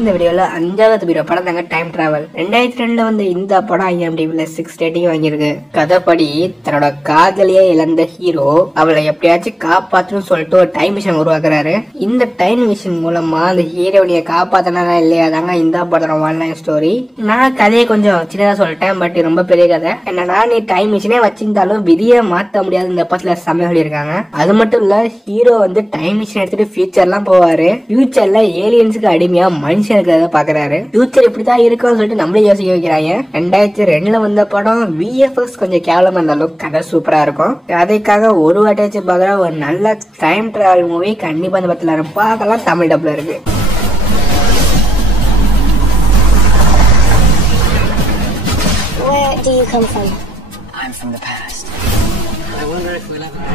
இந்த வீடியோல 5வது வீடியோ படம் தாங்க டைம் டிராவல். 2002 வந்த இந்த படம் IMDbல 6 ரேட்டிங் வாங்கியிருக்கு. கதைப்படி தன்னோட காதலியே இழந்த ஹீரோ அவளை எப்படியாச்சும் காப்பாற்றணும்னு சொல்லிட்டு ஒரு டைம் மிஷின் உருவாக்குறாரு. இந்த டைம் மிஷின் மூலமா அந்த ஹீரோனியை காப்பாத்தினா இல்லையா தாங்க இந்த படம் ஆன்லைன் ஸ்டோரி. நான் கதையை கொஞ்சம் சின்னதா சொல்லிட்டேன், பட் ரொம்ப பெரிய கதை. என்னன்னா நீ டைம் மிஷினே வச்சிருந்தாலும் விதியை மாத்த முடியாது இந்த படத்துல செம்ம சொல்லியிருக்காங்க. அது மட்டும் இல்ல, ஹீரோ வந்து டைம் மிஷின் எடுத்துட்டு ஃபியூச்சர்லாம் போவாரு. ஃபியூச்சர்ல ஏலியன்ஸுக்கு அடிமையா மனுஷன் இருக்கிறத பாக்குறாரு. ஃபியூச்சர் இப்படிதான் இருக்கும்னு சொல்லிட்டு நம்மளே யோசிக்க வைக்கிறாங்க. 2002 வந்த படம் VFX கொஞ்சம் கேவலமா இருந்தாலும் கதை சூப்பரா இருக்கும். கதைக்காக ஒரு வாட்டியாச்சும் பாக்குற ஒரு நல்ல டைம் டிராவல் மூவி கண்டிப்பா இந்த படத்துல பார்க்கலாம். தமிழ் டப்ல இருக்கு. Where do you come from? I'm from the past. I wonder if we'll ever...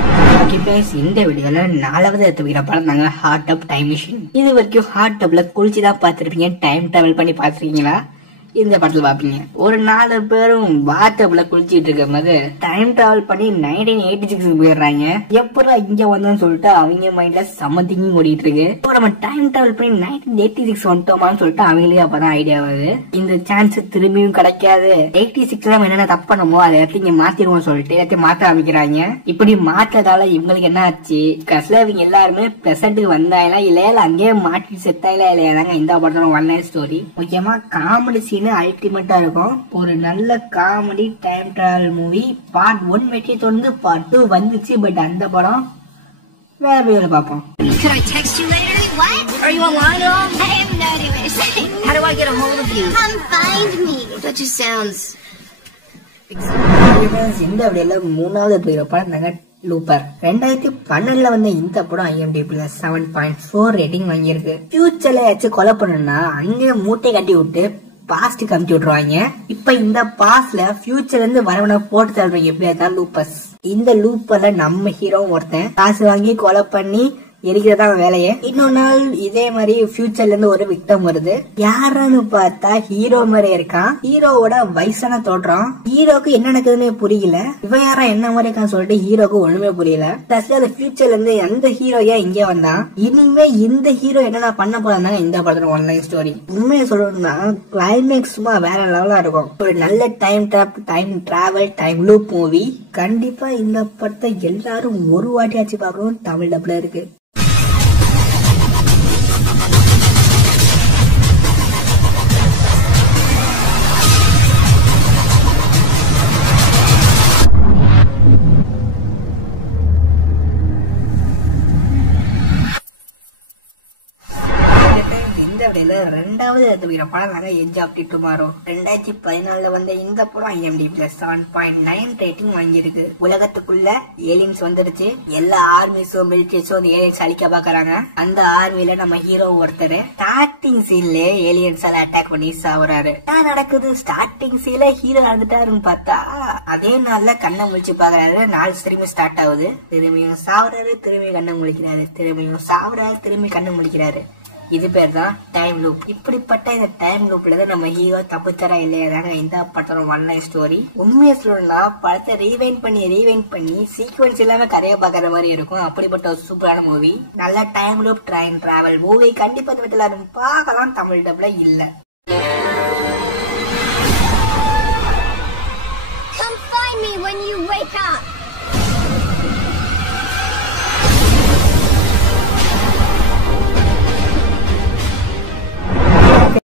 okay guys, இந்த வீடியோல 4வது எடுத்துக்கிற படம் தாங்க ஹாட் டப் டைம் மிஷின். இது வரைக்கும் ஹாட் டப்ல குளிச்சுதான் பார்த்திருப்பீங்க. டைம் டிராவல் பண்ணி பார்த்திருக்கீங்களா? இந்த படத்துல பாப்பீங்க ஒரு 4 பேரும் வாட்டப்ல குளிச்சிட்டு இருக்கும் போது டைம் டிராவல் பண்ணி 1986 போயிடுறாங்க. எப்படா இங்க வந்தோம்னு சொல்லிட்டு அவங்க மைண்ட்ல சம்மதிங்க ஓடிட்டு இருக்கு. நம்ம டைம் டிராவல் பண்ணி 1986 வந்துட்டோமான்னு சொல்லிட்டு அவங்களுக்கு அப்பதான் ஐடியா வருது. இந்த சான்ஸ் திரும்பியும் கிடைக்காது. 86ல என்னென்ன தப்பு பண்ணமோ அதை எல்லாத்தையும் மாத்திடுவோம் சொல்லிட்டு எல்லாத்தையும் மாத்த ஆரம்பிக்கிறாங்க. இப்படி மாற்றதால இவங்களுக்கு என்ன ஆச்சு, கடைசியில இவங்க எல்லாருமே பிரசன்ட்டுக்கு வந்தாங்களா இல்லையா அங்கேயே மாட்டி செத்தாயிலா இல்லையாதாங்க இந்த படத்தோட ஒன் லைன் ஸ்டோரி. முக்கியமா காமெடி சீன் அல்டிமேட்டா இருக்கும். ஒரு நல்ல comedy time travel movie. Part 1 வெற்றி தொடர்ந்து பார்ட் 2 வந்துச்சு. பட் அந்த படம் வேற வீடியோல பாப்போம். Could I text you later? What? Are you online at all? I am not even. How do I get a hold of you? Come find me. That just sounds... இந்த வீடியோல 3வது video படம் தாங்க லூப்பர். 2012 வந்த இந்த படம் IMDbல 7.4 ரேட்டிங் வாங்கியிருக்கு. ஃபியூச்சர்ல ஏதாச்சும் கொலை பண்ணணும்னா அங்க மூட்டை கட்டி விட்டு பாஸ்ட் கமிட்டி விட்டுருவாங்க. இப்ப இந்த பாஸ்ட்ல ஃபியூச்சர்ல இருந்து வரவன போட்டு தள்ளுறீங்க. எப்படியாதான் லூப்பஸ். இந்த லூப்பர்ல நம்ம ஹீரோ ஒருத்தன் காசு வாங்கி கொலை பண்ணி எரிக்கிறதா வேலையே. இன்னொரு நாள் இதே மாதிரி ஃபியூச்சர்ல இருந்து ஒரு விக்டம் வருது. யாருன்னு பார்த்தா ஹீரோ மாதிரி இருக்கான். ஹீரோவோட வயசான தோற்றம். ஹீரோக்கு என்ன நடக்குதுன்னு புரியல. இவன் யாரா என்ன மாதிரி இருக்கான்னு சொல்லிட்டு ஹீரோக்கு ஒண்ணுமே புரியல. அந்த ஃபியூச்சர்ல இருந்து அந்த ஹீரோ ஏன் இங்க வந்தான், இனிமே இந்த ஹீரோ என்னென்ன பண்ண போறாங்க இந்த படத்துல ஒன்லைன் ஸ்டோரி. உண்மையை சொல்லணும்னா கிளைமேக்ஸ் சும்மா வேற லெவலா இருக்கும். ஒரு நல்ல time travel time loop movie. கண்டிப்பா இந்த படத்தை எல்லாரும் ஒரு வாட்டியாச்சு பார்க்கணும். தமிழ் டப்ல இருக்கு. ரெண்டாவது எடுத்துக்கிற படம் தாங்க எட்ஜ் ஆஃப் தி டுமாரோ. 2014 வந்த இந்த படம் IMDbல 7.9 ரேட்டிங் வாங்கியிருக்கு. உலகத்துக்குள்ள ஏலியன்ஸ் வந்துருச்சு. எல்லா ஆர்மிஸும் மிலிட்டரிஸும் ஏலியன்ஸ் அழிக்க பாக்குறாங்க. அந்த ஆர்மில நம்ம ஹீரோ ஒருத்தர் ஸ்டார்டிங் சீன்ல ஏலியன்ஸ் அட்டாக் பண்ணி சாவுறாரு. என்ன நடக்குது, ஸ்டார்டிங் சீன்ல ஹீரோ நடந்துட்டாருன்னு பார்த்தா அதே நாள்ல கண்ணை முழிச்சு பாக்குறாரு. நாள் திரும்பி ஸ்டார்ட் ஆகுது. திரும்பியும் சாவுறாரு, திரும்பி கண்ணை முழிக்கிறாரு, திரும்பியும் சாவுறாரு, திரும்பி கண்ணை முழிக்கிறாரு. இது பேர் தான் டைம் லூப். இப்படிப்பட்ட இந்த டைம் லூப்ல தான் நம்ம ஹீரோ தப்பு தர இல்லையாதாங்க இந்த படம் ஒன் லைன் ஸ்டோரி. உண்மையை சொல்லணும்னா படத்தை ரீவைண்ட் பண்ணி சீக்வன்ஸ் இல்லாம கரையை பாக்குற மாதிரி இருக்கும். அப்படிப்பட்ட ஒரு சூப்பரான மூவி. நல்ல time loop time travel movie. கண்டிப்பா எல்லாரும் பார்க்கலாம். தமிழ் டப்ல இல்ல. Come find me when you wake up.